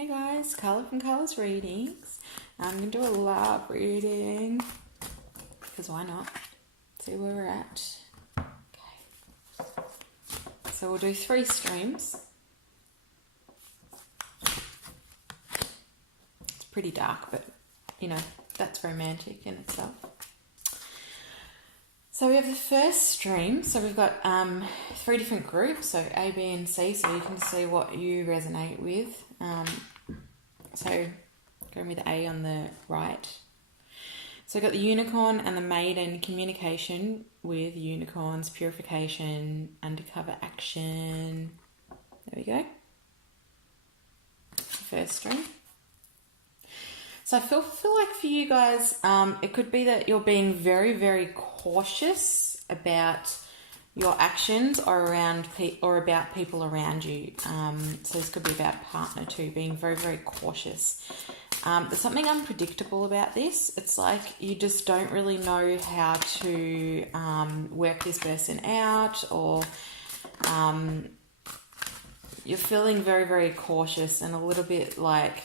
Hey guys, Carla from Carla's Readings. I'm going to do a love reading, because why not? See where we're at. Okay. So we'll do 3 streams. It's pretty dark, but you know, that's romantic in itself. So we have the first stream. So we've got 3 different groups, so A, B and C, so you can see what you resonate with. So going with A on the right. So we've got the unicorn and the maiden, communication with unicorns, purification, undercover action. There we go. The first stream. So I feel like for you guys, it could be that you're being very, very cautious about your actions or about people around you. So this could be about partner too, being very, very cautious. There's something unpredictable about this. It's like you just don't really know how to work this person out, or you're feeling very, very cautious and a little bit like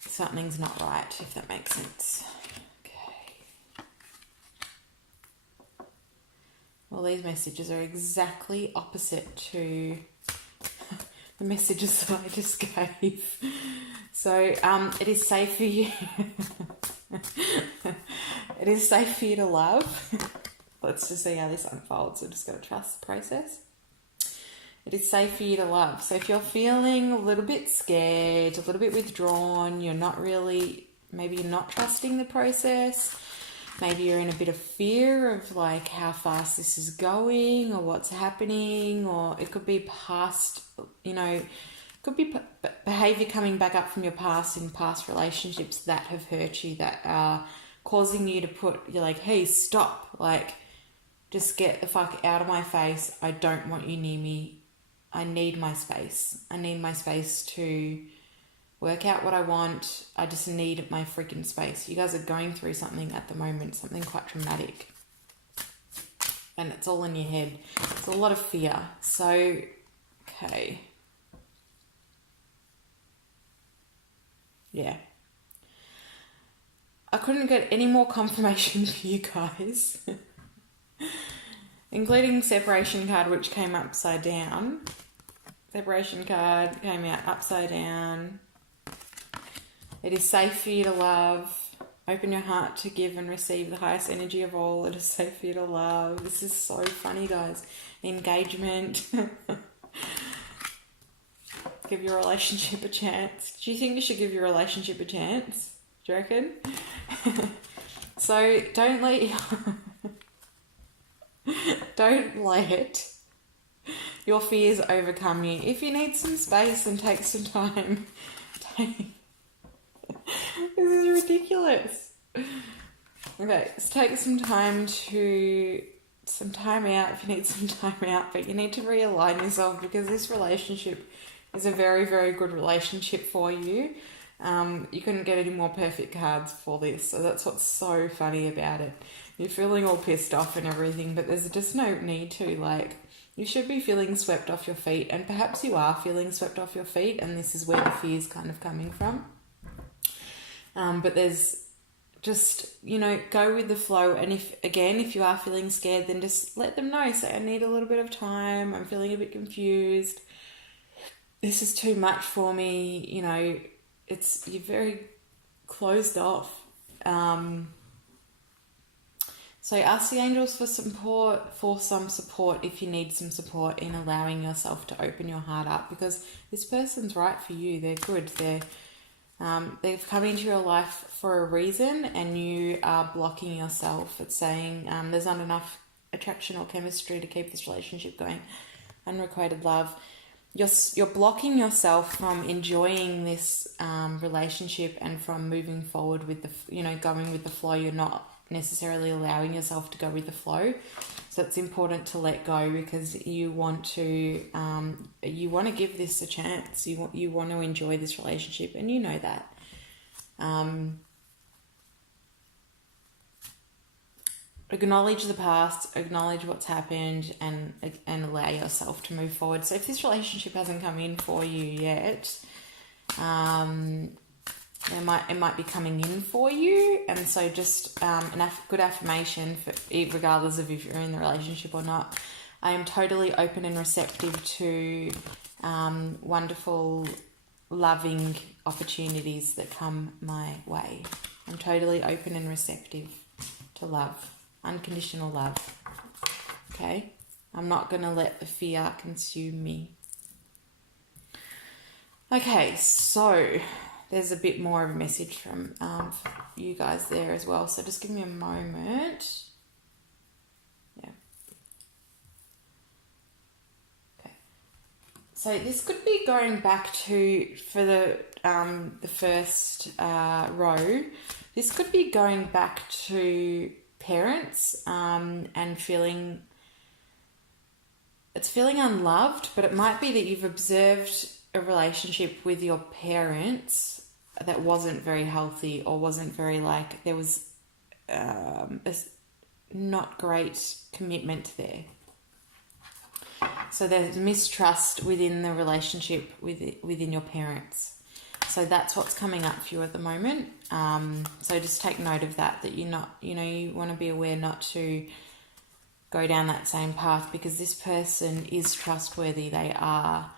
something's not right, if that makes sense. Well, these messages are exactly opposite to the messages that I just gave. So it is safe for you. It is safe for you to love. Let's just see how this unfolds. We're just going to trust the process. It is safe for you to love. So if you're feeling a little bit scared, a little bit withdrawn, maybe you're not trusting the process. Maybe you're in a bit of fear of like how fast this is going or what's happening, or it could be past, could be behavior coming back up from your past in past relationships that have hurt you, that are causing you to you're like, hey, stop, like, just get the fuck out of my face. I don't want you near me. I need my space. I need my space to work out what I want. I just need my freaking space. You guys are going through something at the moment, something quite traumatic. And it's all in your head. It's a lot of fear. So, okay. Yeah. I couldn't get any more confirmation for you guys. Including separation card, which came upside down. Separation card came out upside down. It is safe for you to love. Open your heart to give and receive the highest energy of all. It is safe for you to love. This is so funny, guys. Engagement. Give your relationship a chance. Do you think you should give your relationship a chance? Do you reckon? So don't let your fears overcome you. If you need some space and take some time, this is ridiculous. Okay, let's take some time out if you need some time out, but you need to realign yourself, because this relationship is a very, very good relationship for you. You couldn't get any more perfect cards for this, so that's what's so funny about it. You're feeling all pissed off and everything, but there's just no need to. Like, you should be feeling swept off your feet, and perhaps you are feeling swept off your feet, and this is where the fear is kind of coming from. But there's just, go with the flow. And if you are feeling scared, then just let them know. Say, I need a little bit of time. I'm feeling a bit confused. This is too much for me. You're very closed off. So ask the angels for some support if you need some support in allowing yourself to open your heart up, because this person's right for you. They're good. They've come into your life for a reason, and you are blocking yourself. It's saying there's not enough attraction or chemistry to keep this relationship going. Unrequited love. You're blocking yourself from enjoying this relationship and from moving forward with going with the flow. You're not necessarily allowing yourself to go with the flow. So it's important to let go, because you want to give this a chance. You want to enjoy this relationship, and you know that. acknowledge the past, acknowledge what's happened, and allow yourself to move forward. So if this relationship hasn't come in for you yet, it might be coming in for you. And so just good affirmation for regardless of if you're in the relationship or not. I am totally open and receptive to wonderful, loving opportunities that come my way. I'm totally open and receptive to love, unconditional love. Okay? I'm not going to let the fear consume me. Okay, so there's a bit more of a message from you guys there as well. So just give me a moment. Yeah. Okay. So this could be going back to, for the first row, this could be going back to parents and feeling unloved, but it might be that you've observed a relationship with your parents that wasn't very healthy, or wasn't very, like, there was a not great commitment there. So there's mistrust within the relationship within your parents. So that's what's coming up for you at the moment. So just take note of that you're not, you want to be aware not to go down that same path, because this person is trustworthy. They are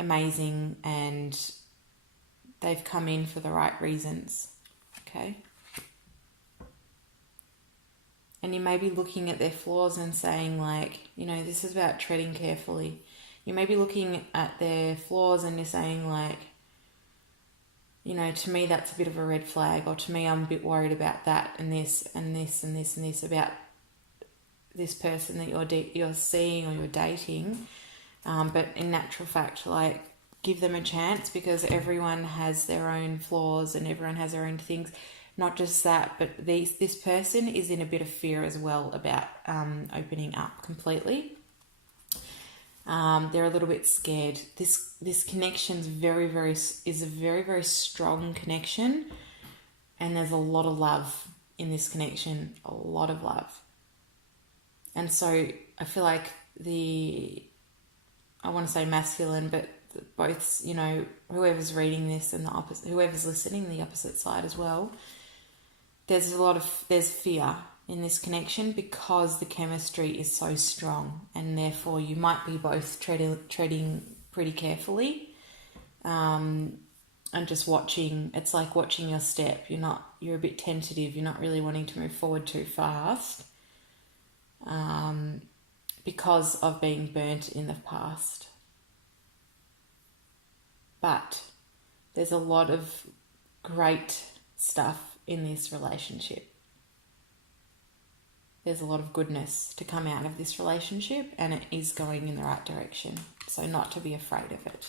amazing and they've come in for the right reasons. Okay? And you may be looking at their flaws and saying, like, this is about treading carefully. You may be looking at their flaws and you're saying, like, to me that's a bit of a red flag, or to me I'm a bit worried about that and this and this and this and this about this person that you're seeing or you're dating. But in natural fact, like, give them a chance, because everyone has their own flaws and everyone has their own things. Not just that, but this person is in a bit of fear as well about opening up completely. They're a little bit scared. This connection's is a very, very strong connection, and there's a lot of love in this connection, a lot of love. And so I feel like I want to say masculine, but both, whoever's reading this and whoever's listening, the opposite side as well, there's fear in this connection, because the chemistry is so strong, and therefore you might be both treading pretty carefully, and just watching. It's like watching your step. You're a bit tentative. You're not really wanting to move forward too fast, because of being burnt in the past. But there's a lot of great stuff in this relationship. There's a lot of goodness to come out of this relationship, and it is going in the right direction. So not to be afraid of it,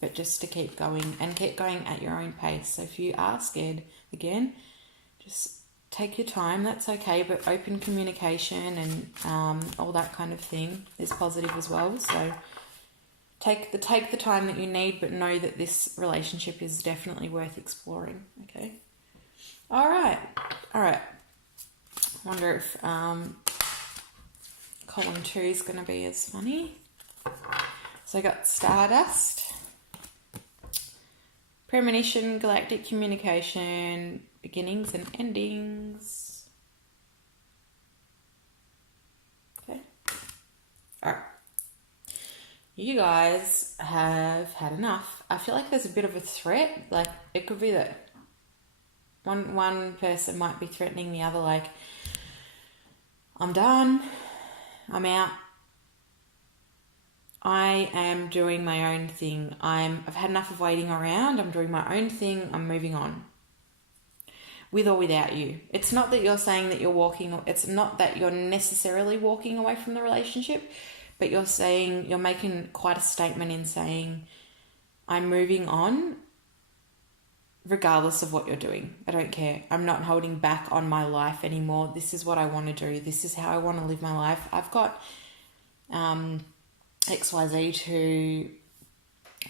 but just to keep going, and keep going at your own pace. So if you are scared again, just take your time. That's okay, but open communication and all that kind of thing is positive as well. So take the time that you need, but know that this relationship is definitely worth exploring. Okay. All right. Wonder if column 2 is going to be as funny. So I got Stardust, Premonition, Galactic Communication, Beginnings and Endings. Okay. All right. You guys have had enough. I feel like there's a bit of a threat. Like, it could be that one person might be threatening the other, like, I'm done, I'm out, I am doing my own thing, I've had enough of waiting around, I'm doing my own thing, I'm moving on. With or without you. It's not that you're saying that it's not that you're necessarily walking away from the relationship, but you're making quite a statement in saying, I'm moving on regardless of what you're doing. I don't care. I'm not holding back on my life anymore. This is what I want to do. This is how I want to live my life. I've got XYZ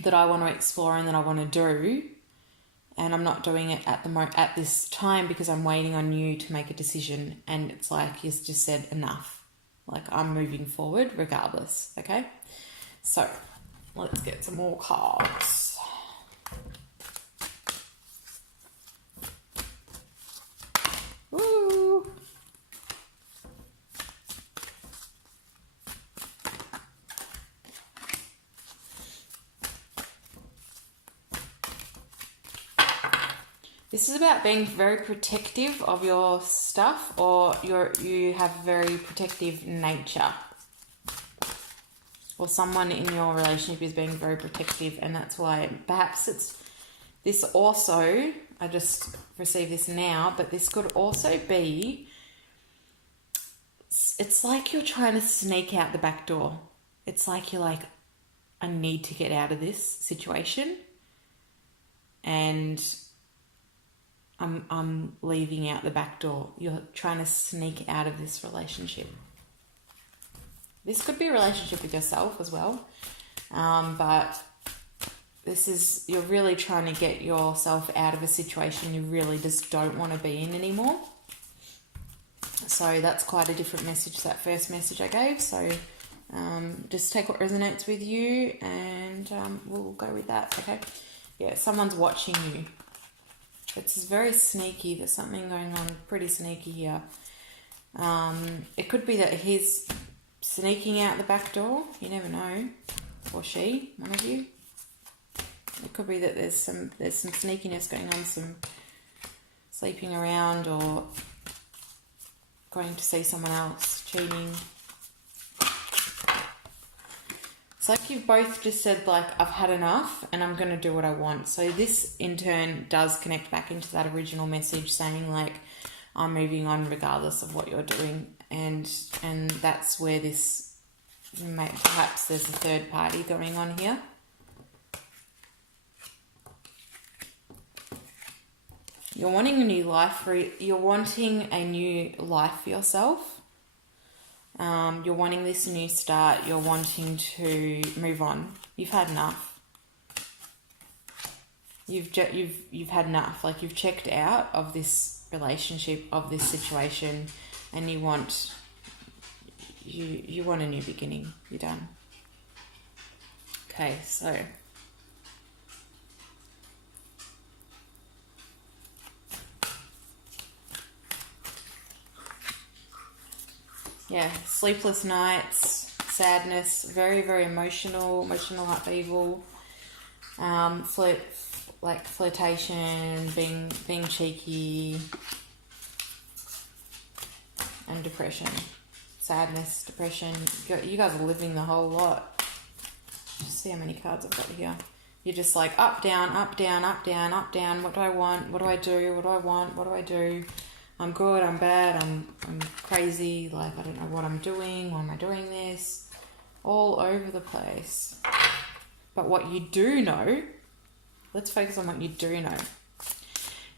that I want to explore and that I want to do. and I'm not doing it at this time because I'm waiting on you to make a decision. And it's like you've just said enough. Like, I'm moving forward regardless. Okay, so let's get some more cards. Woo! This is about being very protective of your stuff, or you have very protective nature. Or someone in your relationship is being very protective, and that's why perhaps it's this also, I just received this now, but this could also be, it's like you're trying to sneak out the back door. It's like you're like, I need to get out of this situation, and I'm leaving out the back door. You're trying to sneak out of this relationship. This could be a relationship with yourself as well. But this is, you're really trying to get yourself out of a situation you really just don't want to be in anymore. So that's quite a different message to that first message I gave. So just take what resonates with you, and we'll go with that, okay? Yeah, someone's watching you. It's very sneaky. There's something going on pretty sneaky here. It could be that he's sneaking out the back door. You never know. Or she, one of you. It could be that there's some sneakiness going on, some sleeping around or going to see someone else, cheating. It's like you've both just said, like, I've had enough and I'm going to do what I want. So this in turn does connect back into that original message saying, like, I'm moving on regardless of what you're doing. And that's where this, perhaps there's a third party going on here. You're wanting a new life for yourself. You're wanting this new start. You're wanting to move on. You've had enough. You've had enough. Like, you've checked out of this relationship, of this situation, and you want a new beginning. You're done. Okay, so yeah, sleepless nights, sadness, very, very emotional upheaval, flirtation, being cheeky, and depression. Sadness, depression. You guys are living the whole lot. Just see how many cards I've got here. You're just like up, down, up, down, up, down, up, down. What do I want? What do I do? What do I want? What do I do? I'm good, I'm bad, I'm crazy, like, I don't know what I'm doing, why am I doing this? All over the place. But what you do know, let's focus on what you do know.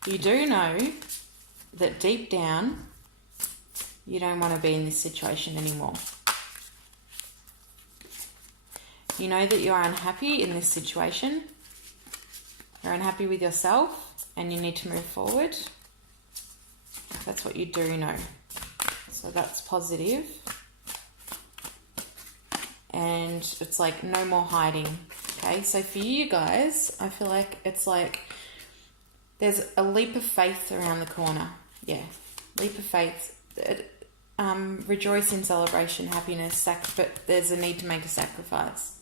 You do know that deep down, you don't want to be in this situation anymore. You know that you're unhappy in this situation. You're unhappy with yourself, and you need to move forward. That's what you do know. So that's positive. And it's like no more hiding. Okay, so for you guys, I feel like it's like there's a leap of faith around the corner. Yeah, leap of faith. Rejoice in celebration, happiness, but there's a need to make a sacrifice.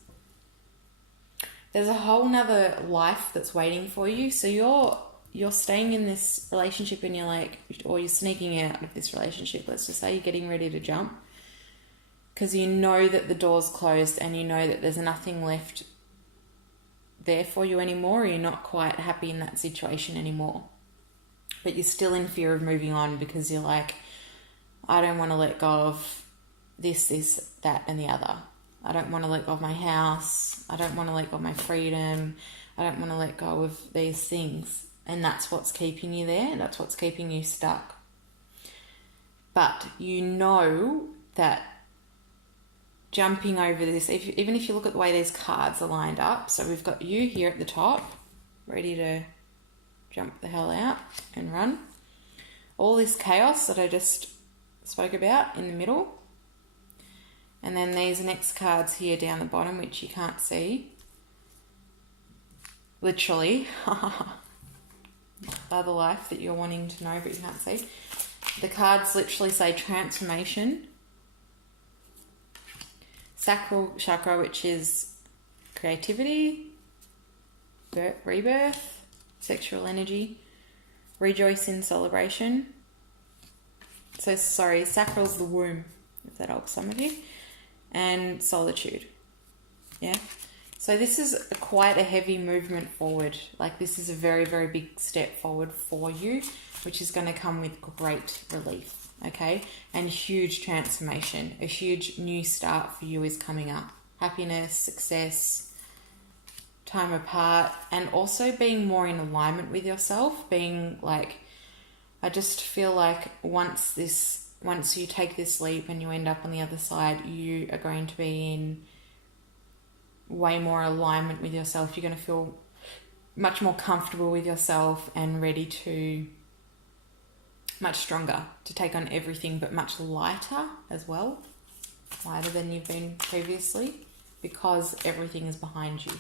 There's a whole nother life that's waiting for you. So you're staying in this relationship and you're like, or you're sneaking out of this relationship. Let's just say you're getting ready to jump because you know that the door's closed and you know that there's nothing left there for you anymore. Or you're not quite happy in that situation anymore, but you're still in fear of moving on because you're like, I don't want to let go of this, that, and the other. I don't want to let go of my house. I don't want to let go of my freedom. I don't want to let go of these things. And that's what's keeping you there. That's what's keeping you stuck. But you know that jumping over this, even if you look at the way these cards are lined up, so we've got you here at the top, ready to jump the hell out and run. All this chaos that I just spoke about in the middle. And then these next cards here down the bottom, which you can't see. Literally. Are the life that you're wanting to know but you can't see. The cards literally say transformation. Sacral chakra, which is creativity, rebirth, sexual energy, rejoice in celebration. So sorry, sacral's the womb, if that helps some of you, and solitude. Yeah. So this is quite a heavy movement forward. Like this is a very, very big step forward for you, which is going to come with great relief, okay? And huge transformation. A huge new start for you is coming up. Happiness, success, time apart, and also being more in alignment with yourself. Being like, I just feel like once you take this leap and you end up on the other side, you are going to be in way more alignment with yourself. You're going to feel much more comfortable with yourself and ready to, much stronger to take on everything, but much lighter as well. Lighter than you've been previously, because everything is behind you.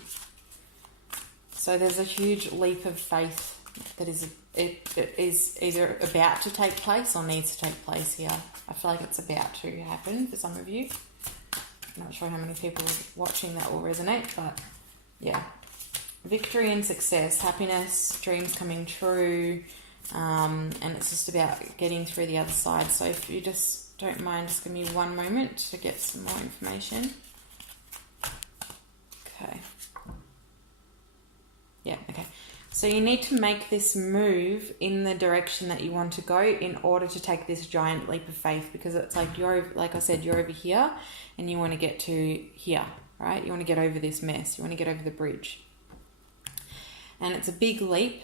So there's a huge leap of faith that is either about to take place or needs to take place here. I feel like it's about to happen for some of you. I'm not sure how many people watching that will resonate, but yeah. Victory and success, happiness, dreams coming true, and it's just about getting through the other side. So if you just don't mind, just give me one moment to get some more information. Okay. Yeah, okay. So you need to make this move in the direction that you want to go in order to take this giant leap of faith, because it's like like I said, you're over here and you want to get to here, right? You want to get over this mess. You want to get over the bridge. And it's a big leap.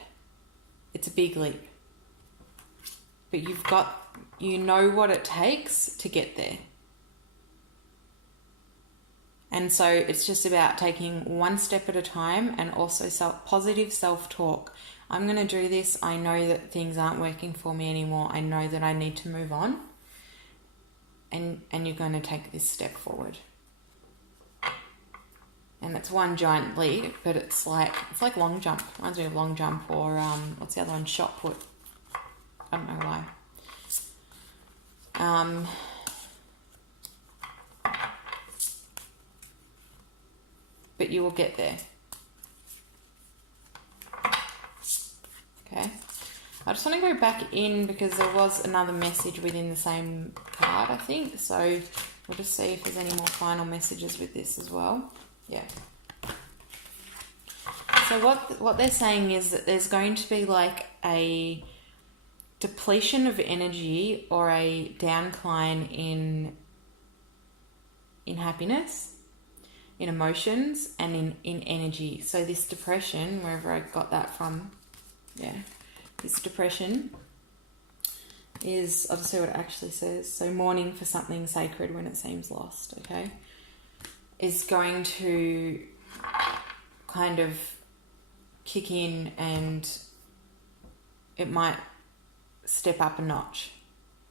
It's a big leap. But you know what it takes to get there. And so it's just about taking one step at a time, and also positive self-talk. I'm going to do this. I know that things aren't working for me anymore. I know that I need to move on. And you're going to take this step forward. And it's one giant leap, but it's like long jump. Reminds me of long jump, or what's the other one? Shot put. I don't know why. But you will get there. Okay. I just want to go back in because there was another message within the same card, I think. So we'll just see if there's any more final messages with this as well. Yeah. So what they're saying is that there's going to be like a depletion of energy or a downcline in happiness, in emotions, and in energy. So this depression, wherever I got that from, this depression is, I'll just see what it actually says. So mourning for something sacred when it seems lost, okay, is going to kind of kick in, and it might step up a notch.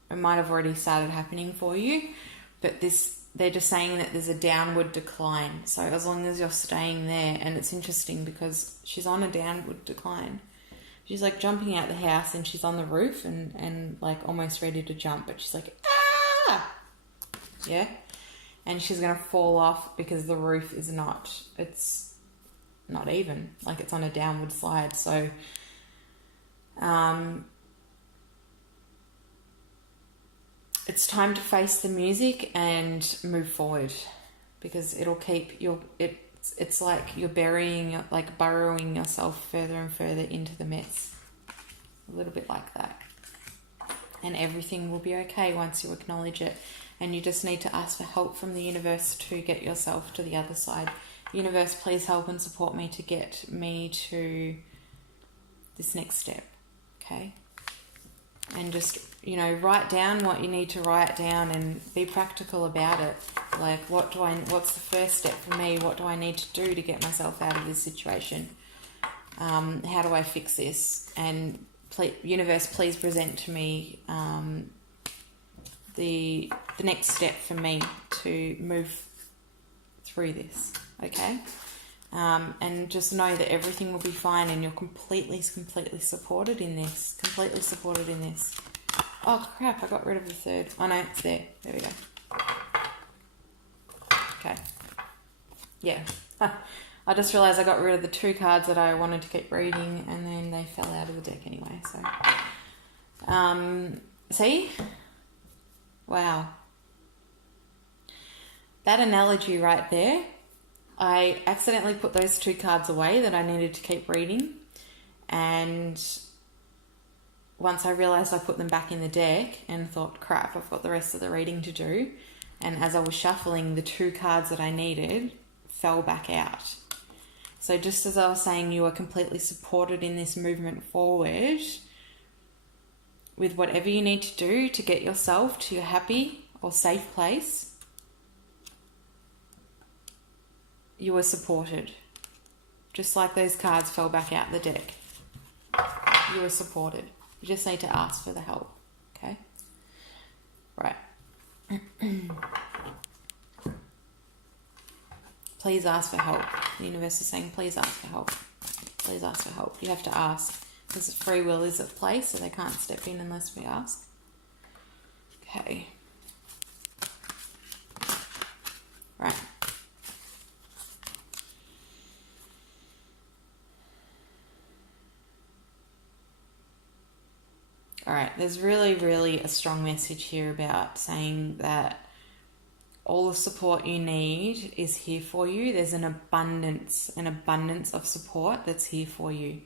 It might have already started happening for you, but they're just saying that there's a downward decline. So as long as you're staying there, and it's interesting because she's on a downward decline. She's like jumping out the house and she's on the roof and like almost ready to jump, but she's like, ah! Yeah? And she's going to fall off because the roof is it's not even. Like it's on a downward slide. So, it's time to face the music and move forward, because it'll keep it's like you're burrowing yourself further and further into the mess. A little bit like that. And everything will be okay once you acknowledge it. And you just need to ask for help from the universe to get yourself to the other side. Universe, please help and support me to get me to this next step. Okay? And just, write down what you need to write down and be practical about it. Like, what's the first step for me? What do I need to do to get myself out of this situation? How do I fix this? And universe, please present to me the next step for me to move through this, okay? And just know that everything will be fine, and you're completely supported in this. Completely supported in this. Oh crap! I got rid of the third. Oh no, it's there. There we go. Okay. Yeah. I just realised I got rid of the 2 cards that I wanted to keep reading, and then they fell out of the deck anyway. So, see? Wow. That analogy right there, I accidentally put those 2 cards away that I needed to keep reading, and once I realised I put them back in the deck and thought, crap, I've got the rest of the reading to do, and as I was shuffling, the 2 cards that I needed fell back out. So just as I was saying, you are completely supported in this movement forward with whatever you need to do to get yourself to your happy or safe place. You are supported. Just like those cards fell back out the deck. You are supported. You just need to ask for the help. Okay? Right. Please ask for help. The universe is saying, please ask for help. Please ask for help. You have to ask. Because free will is at play, so they can't step in unless we ask. Okay. Right. Alright, there's really a strong message here about saying that all the support you need is here for you. There's an abundance of support that's here for you.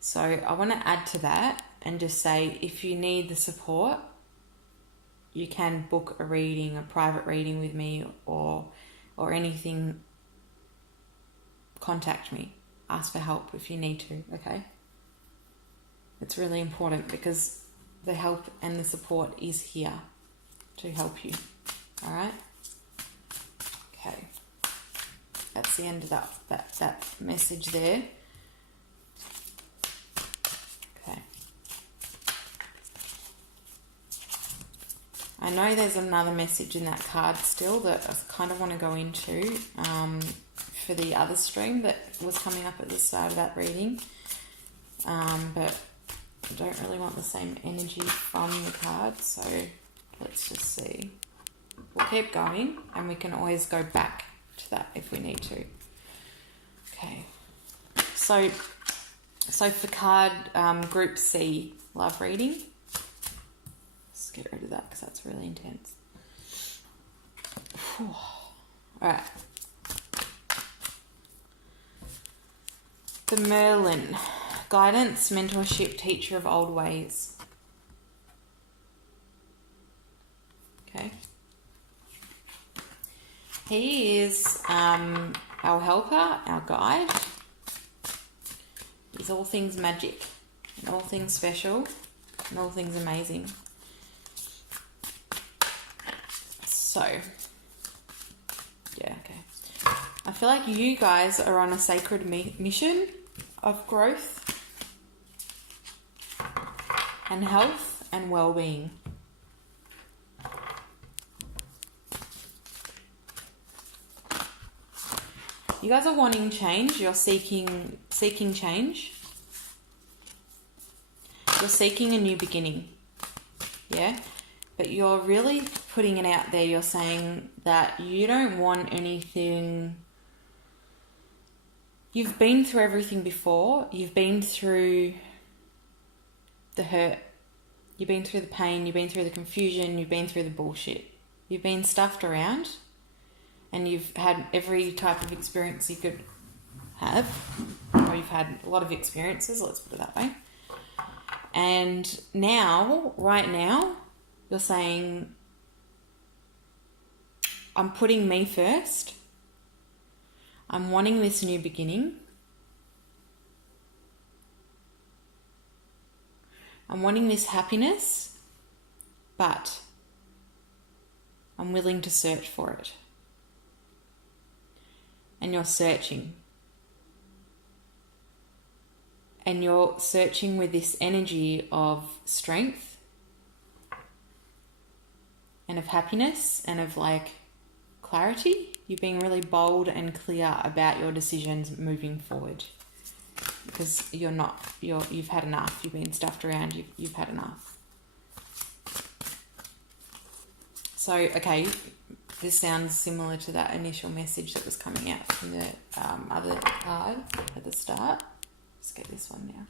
So I want to add to that and just say, if you need the support, you can book a reading, a private reading with me, or anything. Contact me. Ask for help if you need to, okay? It's really important because the help and the support is here to help you. All right? Okay. That's the end of that message there. Okay. I know there's another message in that card still that I kind of want to go into for the other stream that was coming up at the start of that reading. But I don't really want the same energy from the card, so let's just see. We'll keep going, and we can always go back to that if we need to. Okay. So for card Group C, love reading. Let's get rid of that because that's really intense. Whew. All right. The Merlin. Guidance, mentorship, teacher of old ways. Okay. He is our helper, our guide. He's all things magic, and all things special, and all things amazing. So, yeah, okay. I feel like you guys are on a sacred mission of growth and health and well-being. You guys are wanting change. You're seeking change. You're seeking a new beginning. Yeah? But you're really putting it out there. You're saying that you don't want anything. You've been through everything before. You've been through the hurt. You've been through the pain. You've been through the confusion. You've been through the bullshit. You've been stuffed around. And you've had every type of experience you could have. Or you've had a lot of experiences, let's put it that way. And now, right now, you're saying, I'm putting me first. I'm wanting this new beginning. I'm wanting this happiness, but I'm willing to search for it. And you're searching. and you're searching with this energy of strength and of happiness and of like clarity. You're being really bold and clear about your decisions moving forward, because you've had enough. You've been stuffed around. You've had enough. So, okay, this sounds similar to that initial message that was coming out from the other card at the start. Let's get this one now.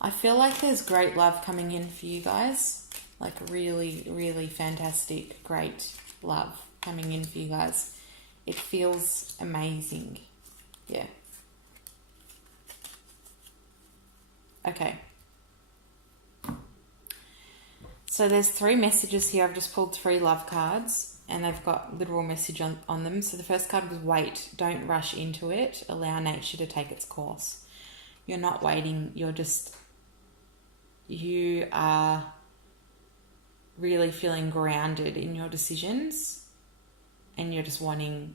I feel like there's great love coming in for you guys. Like really, really fantastic, great love coming in for you guys. It feels amazing. Yeah. Okay. So there's 3 messages here. I've just pulled 3 love cards and they've got literal message on them. So the first card was wait. Don't rush into it. Allow nature to take its course. You're not waiting. You are really feeling grounded in your decisions and you're just wanting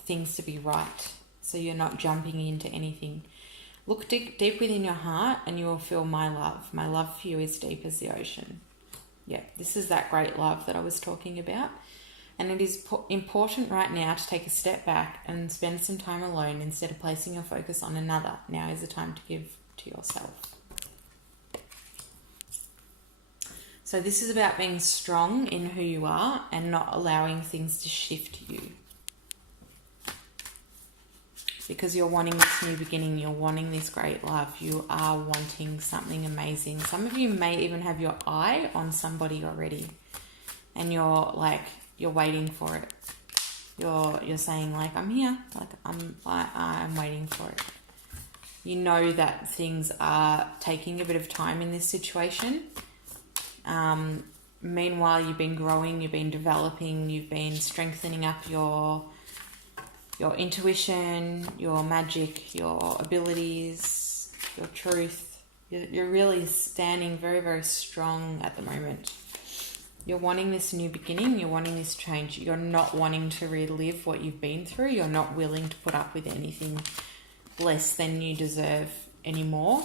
things to be right. So you're not jumping into anything. Look deep within your heart and you will feel my love. My love for you is deep as the ocean. Yeah, this is that great love that I was talking about. And it is important right now to take a step back and spend some time alone instead of placing your focus on another. Now is the time to give to yourself. So this is about being strong in who you are and not allowing things to shift you. Because you're wanting this new beginning, you're wanting this great love, you are wanting something amazing. Some of you may even have your eye on somebody already and you're waiting for it. You're saying like, I'm here, like I'm waiting for it. You know that things are taking a bit of time in this situation. Meanwhile, you've been growing, you've been developing, you've been strengthening up your intuition, your magic, your abilities, your truth. You're really standing very, very strong at the moment. You're wanting this new beginning. You're wanting this change. You're not wanting to relive what you've been through. You're not willing to put up with anything less than you deserve anymore.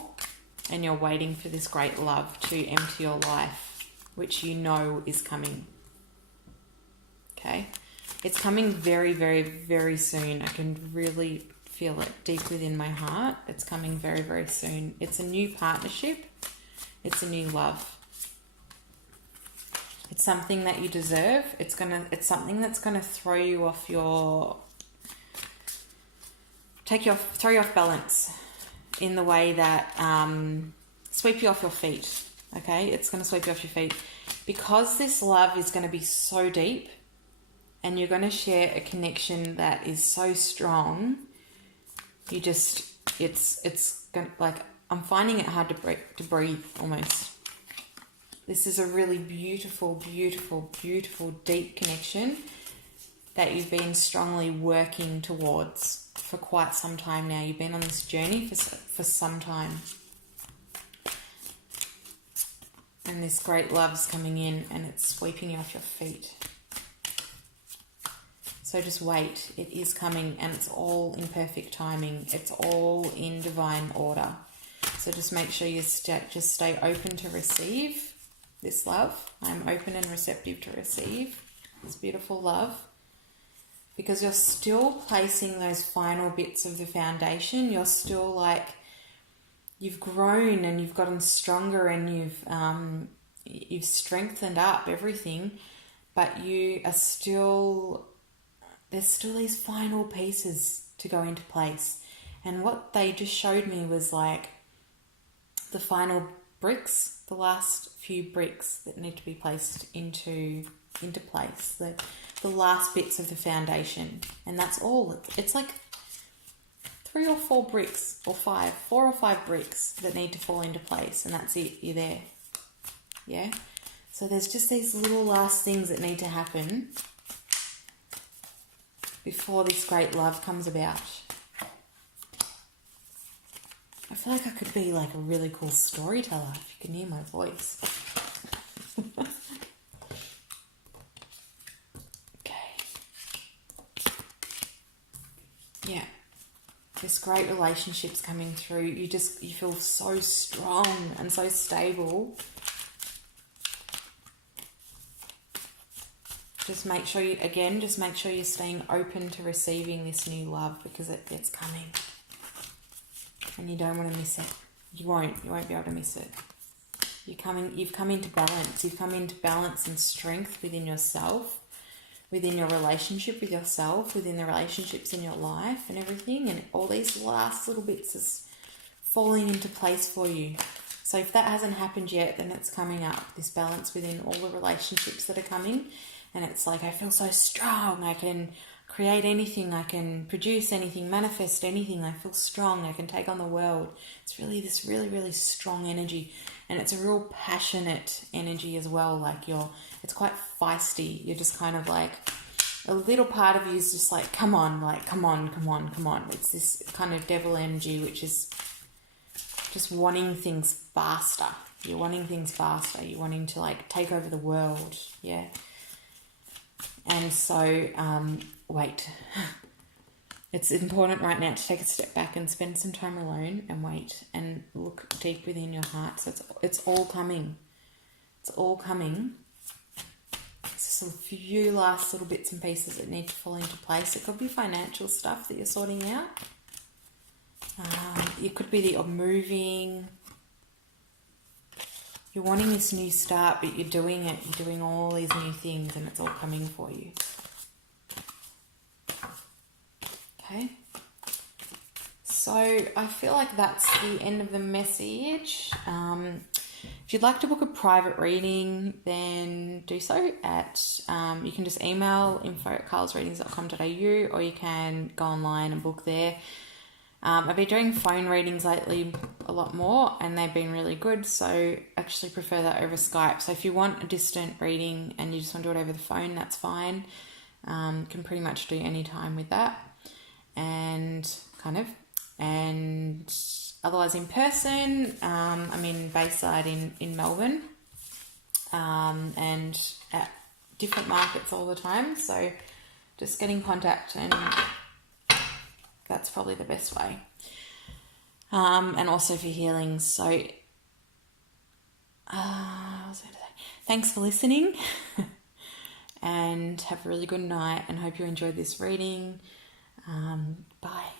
And you're waiting for this great love to enter your life, which you know is coming. Okay? It's coming very, very, very soon. I can really feel it deep within my heart. It's coming very, very soon. It's a new partnership. It's a new love. It's something that you deserve. It's something that's gonna throw you off throw you off balance in the way that sweep you off your feet. Okay, it's gonna sweep you off your feet because this love is gonna be so deep. And you're going to share a connection that is so strong. It's going like, I'm finding it hard to breathe almost. This is a really beautiful, beautiful, beautiful, deep connection that you've been strongly working towards for quite some time now. You've been on this journey for some time. And this great love's coming in and it's sweeping you off your feet. So just wait, it is coming and it's all in perfect timing. It's all in divine order. So just make sure you just stay open to receive this love. I'm open and receptive to receive this beautiful love. Because you're still placing those final bits of the foundation. You're still like, you've grown and you've gotten stronger and you've strengthened up everything. But you are still... There's still these final pieces to go into place. And what they just showed me was like the final bricks, the last few bricks that need to be placed into place. The last bits of the foundation. And that's all. It's like 3 or 4 bricks or 4 or 5 bricks that need to fall into place. And that's it. You're there. Yeah? So there's just these little last things that need to happen before this great love comes about. I feel like I could be like a really cool storyteller if you can hear my voice. Okay. Yeah. This great relationship's coming through. You feel so strong and so stable. Just make sure you're staying open to receiving this new love, because it's coming. And you don't want to miss it. You won't be able to miss it. You've come into balance. You've come into balance and strength within yourself, within your relationship with yourself, within the relationships in your life and everything. And all these last little bits is falling into place for you. So if that hasn't happened yet, then it's coming up, this balance within all the relationships that are coming. And it's like, I feel so strong. I can create anything. I can produce anything, manifest anything. I feel strong. I can take on the world. It's really this really, really strong energy. And it's a real passionate energy as well. Like it's quite feisty. You're just kind of like, a little part of you is just like, come on. It's this kind of devil energy, which is just wanting things faster. You're wanting things faster. You're wanting to like take over the world. Yeah. And so, wait. It's important right now to take a step back and spend some time alone and wait and look deep within your heart. So it's all coming. It's all coming. It's just a few last little bits and pieces that need to fall into place. It could be financial stuff that you're sorting out. It could be that you're moving. You're wanting this new start, but you're doing it. You're doing all these new things, and it's all coming for you. Okay. So I feel like that's the end of the message. If you'd like to book a private reading, then do so at, you can just email info@carlsreadings.com.au, or you can go online and book there. I've been doing phone readings lately a lot more, and they've been really good, so I actually prefer that over Skype. So if you want a distant reading and you just want to do it over the phone, that's fine. Can pretty much do any time with that. And otherwise in person, I'm in Bayside in Melbourne, and at different markets all the time, so just get in contact, and that's probably the best way. And also for healings. So, what was I going to say? Thanks for listening, and have a really good night, and hope you enjoyed this reading. Bye.